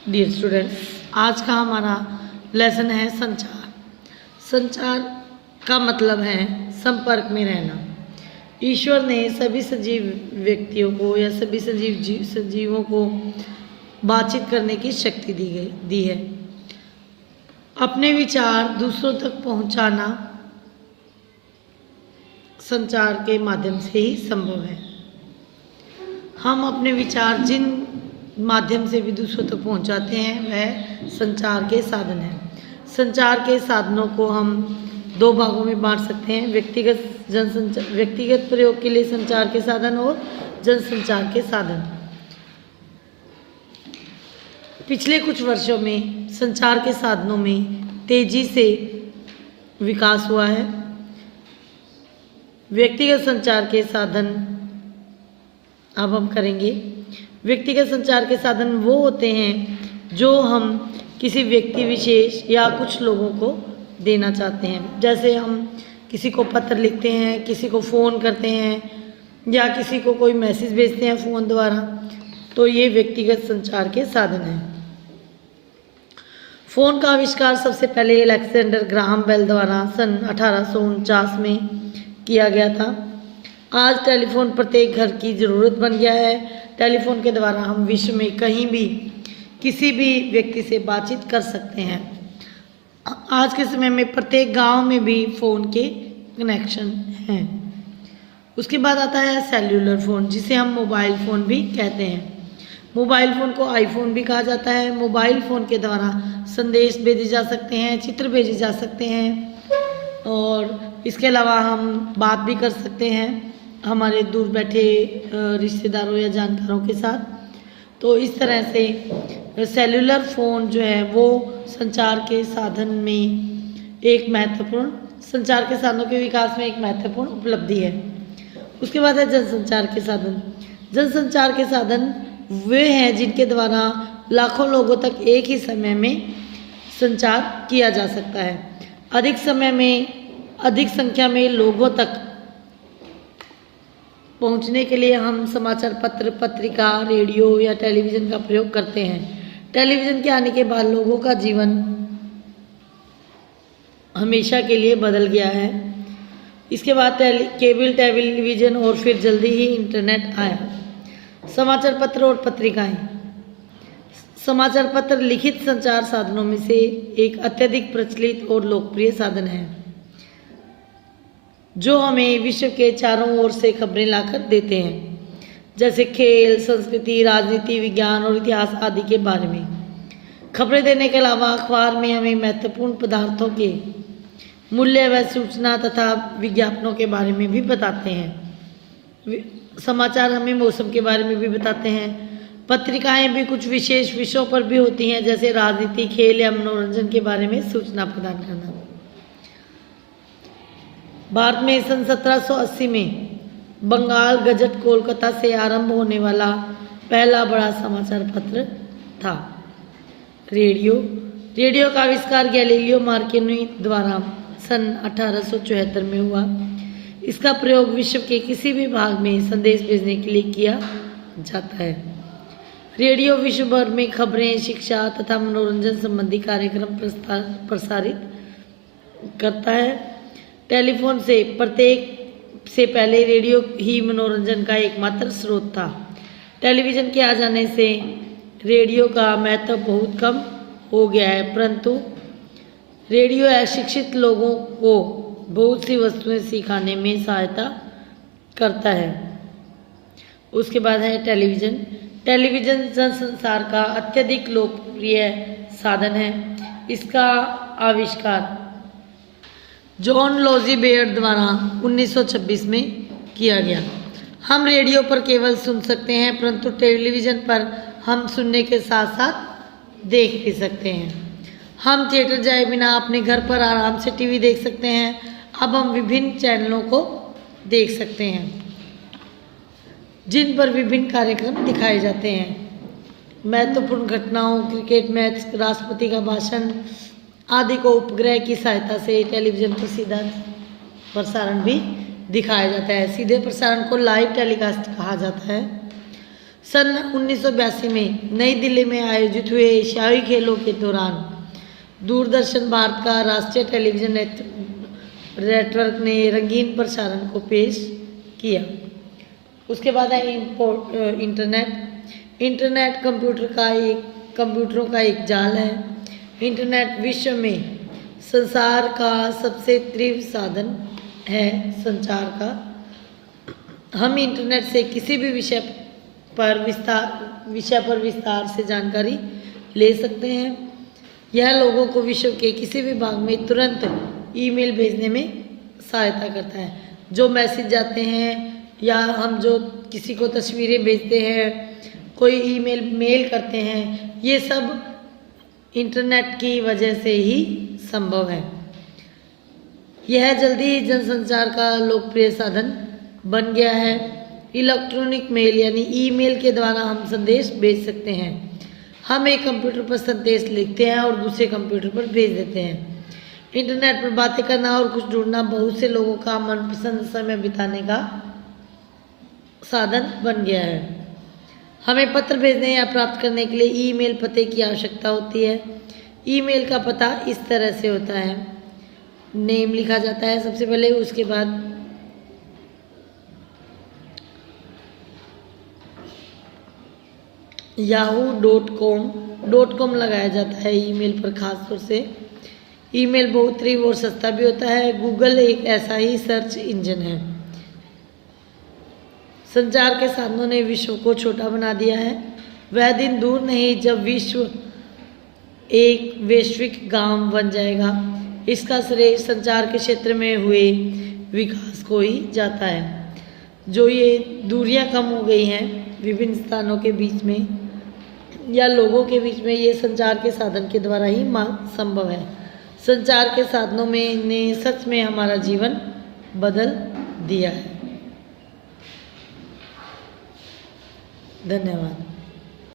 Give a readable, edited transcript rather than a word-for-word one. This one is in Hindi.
डियर स्टूडेंट्स, आज का हमारा लेसन है संचार। संचार का मतलब है संपर्क में रहना। ईश्वर ने सभी सजीव व्यक्तियों को या सभी सजीवों को बातचीत करने की शक्ति दी है। अपने विचार दूसरों तक पहुंचाना संचार के माध्यम से ही संभव है। हम अपने विचार जिन माध्यम से भी दूसरों तक पहुंचाते हैं वह संचार के साधन हैं। संचार के साधनों को हम दो भागों में बांट सकते हैं, व्यक्तिगत प्रयोग के लिए संचार के साधन और जनसंचार के साधन। पिछले कुछ वर्षों में संचार के साधनों में तेजी से विकास हुआ है। व्यक्तिगत संचार के साधन अब हम करेंगे। व्यक्तिगत संचार के साधन वो होते हैं जो हम किसी व्यक्ति विशेष या कुछ लोगों को देना चाहते हैं। जैसे हम किसी को पत्र लिखते हैं, किसी को फ़ोन करते हैं या किसी को कोई मैसेज भेजते हैं फ़ोन द्वारा, तो ये व्यक्तिगत संचार के साधन हैं। फ़ोन का आविष्कार सबसे पहले अलेक्जेंडर ग्राहम बेल द्वारा सन 1849 में किया गया था। आज टेलीफोन प्रत्येक घर की ज़रूरत बन गया है। टेलीफोन के द्वारा हम विश्व में कहीं भी किसी भी व्यक्ति से बातचीत कर सकते हैं। आज के समय में प्रत्येक गांव में भी फ़ोन के कनेक्शन हैं। उसके बाद आता है सेल्यूलर फ़ोन, जिसे हम मोबाइल फ़ोन भी कहते हैं। मोबाइल फ़ोन को आईफोन भी कहा जाता है। मोबाइल फ़ोन के द्वारा संदेश भेजे जा सकते हैं, चित्र भेजे जा सकते हैं और इसके अलावा हम बात भी कर सकते हैं हमारे दूर बैठे रिश्तेदारों या जानकारों के साथ। तो इस तरह से सेल्यूलर फ़ोन जो है वो संचार के साधन में एक महत्वपूर्ण संचार के साधनों के विकास में एक महत्वपूर्ण उपलब्धि है। उसके बाद है जनसंचार के साधन। जनसंचार के साधन वे हैं जिनके द्वारा लाखों लोगों तक एक ही समय में संचार किया जा सकता है। अधिक संख्या में लोगों तक पहुंचने के लिए हम समाचार पत्र, पत्रिका, रेडियो या टेलीविज़न का प्रयोग करते हैं। टेलीविज़न के आने के बाद लोगों का जीवन हमेशा के लिए बदल गया है। इसके बाद केबल टेलीविज़न और फिर जल्दी ही इंटरनेट आया। समाचार पत्र और पत्रिकाएं। समाचार पत्र लिखित संचार साधनों में से एक अत्यधिक प्रचलित और लोकप्रिय साधन है जो हमें विश्व के चारों ओर से खबरें लाकर देते हैं, जैसे खेल, संस्कृति, राजनीति, विज्ञान और इतिहास आदि के बारे में। खबरें देने के अलावा अखबार में हमें महत्वपूर्ण पदार्थों के मूल्य व सूचना तथा विज्ञापनों के बारे में भी बताते हैं। समाचार हमें मौसम के बारे में भी बताते हैं। पत्रिकाएं भी कुछ विशेष विषयों पर भी होती हैं, जैसे राजनीति, खेल या मनोरंजन के बारे में सूचना प्रदान करना। भारत में सन 1780 में बंगाल गजट कोलकाता से आरंभ होने वाला पहला बड़ा समाचार पत्र था। रेडियो का आविष्कार गैलीलियो मार्कोनी द्वारा सन 1874 में हुआ। इसका प्रयोग विश्व के किसी भी भाग में संदेश भेजने के लिए किया जाता है। रेडियो विश्व भर में खबरें, शिक्षा तथा मनोरंजन संबंधी कार्यक्रम प्रसारित करता है। टेलीफोन से पहले रेडियो ही मनोरंजन का एकमात्र स्रोत था। टेलीविज़न के आ जाने से रेडियो का महत्व बहुत कम हो गया है, परंतु रेडियो अशिक्षित लोगों को बहुत सी वस्तुएं सिखाने में सहायता करता है। उसके बाद है टेलीविज़न। टेलीविज़न जनसंचार का अत्यधिक लोकप्रिय साधन है। इसका आविष्कार जॉन लॉजी बेयर द्वारा 1926 में किया गया। हम रेडियो पर केवल सुन सकते हैं, परंतु टेलीविज़न पर हम सुनने के साथ साथ देख भी सकते हैं। हम थिएटर जाए बिना अपने घर पर आराम से टीवी देख सकते हैं। अब हम विभिन्न चैनलों को देख सकते हैं जिन पर विभिन्न कार्यक्रम दिखाए जाते हैं। महत्वपूर्ण घटनाओं, क्रिकेट मैच, राष्ट्रपति का भाषण आदि को उपग्रह की सहायता से टेलीविज़न पर सीधा प्रसारण भी दिखाया जाता है। सीधे प्रसारण को लाइव टेलीकास्ट कहा जाता है। सन 1982 में नई दिल्ली में आयोजित हुए एशियाई खेलों के दौरान दूरदर्शन भारत का राष्ट्रीय टेलीविजन नेटवर्क ने रंगीन प्रसारण को पेश किया। उसके बाद है इंटरनेट कंप्यूटरों का एक जाल है। इंटरनेट विश्व में संसार का सबसे तीव्र साधन है संचार का। हम इंटरनेट से किसी भी विषय पर विस्तार से जानकारी ले सकते हैं। यह लोगों को विश्व के किसी भी भाग में तुरंत ईमेल भेजने में सहायता करता है। जो मैसेज जाते हैं या हम जो किसी को तस्वीरें भेजते हैं, कोई मेल करते हैं, ये सब इंटरनेट की वजह से ही संभव है। यह जल्दी ही जनसंचार का लोकप्रिय साधन बन गया है। इलेक्ट्रॉनिक मेल यानी ईमेल के द्वारा हम संदेश भेज सकते हैं। हम एक कंप्यूटर पर संदेश लिखते हैं और दूसरे कंप्यूटर पर भेज देते हैं। इंटरनेट पर बातें करना और कुछ ढूंढना बहुत से लोगों का मनपसंद समय बिताने का साधन बन गया है। हमें पत्र भेजने या प्राप्त करने के लिए ईमेल पते की आवश्यकता होती है। ईमेल का पता इस तरह से होता है, नेम लिखा जाता है सबसे पहले, उसके बाद yahoo.com लगाया जाता है ईमेल पर खास तौर से। ईमेल बहुत तीव्र और सस्ता भी होता है। गूगल एक ऐसा ही सर्च इंजन है। संचार के साधनों ने विश्व को छोटा बना दिया है। वह दिन दूर नहीं जब विश्व एक वैश्विक गांव बन जाएगा। इसका श्रेय संचार के क्षेत्र में हुए विकास को ही जाता है। जो ये दूरियां कम हो गई हैं विभिन्न स्थानों के बीच में या लोगों के बीच में, ये संचार के साधन के द्वारा ही संभव है। संचार के साधनों में ने सच में हमारा जीवन बदल दिया है। धन्यवाद।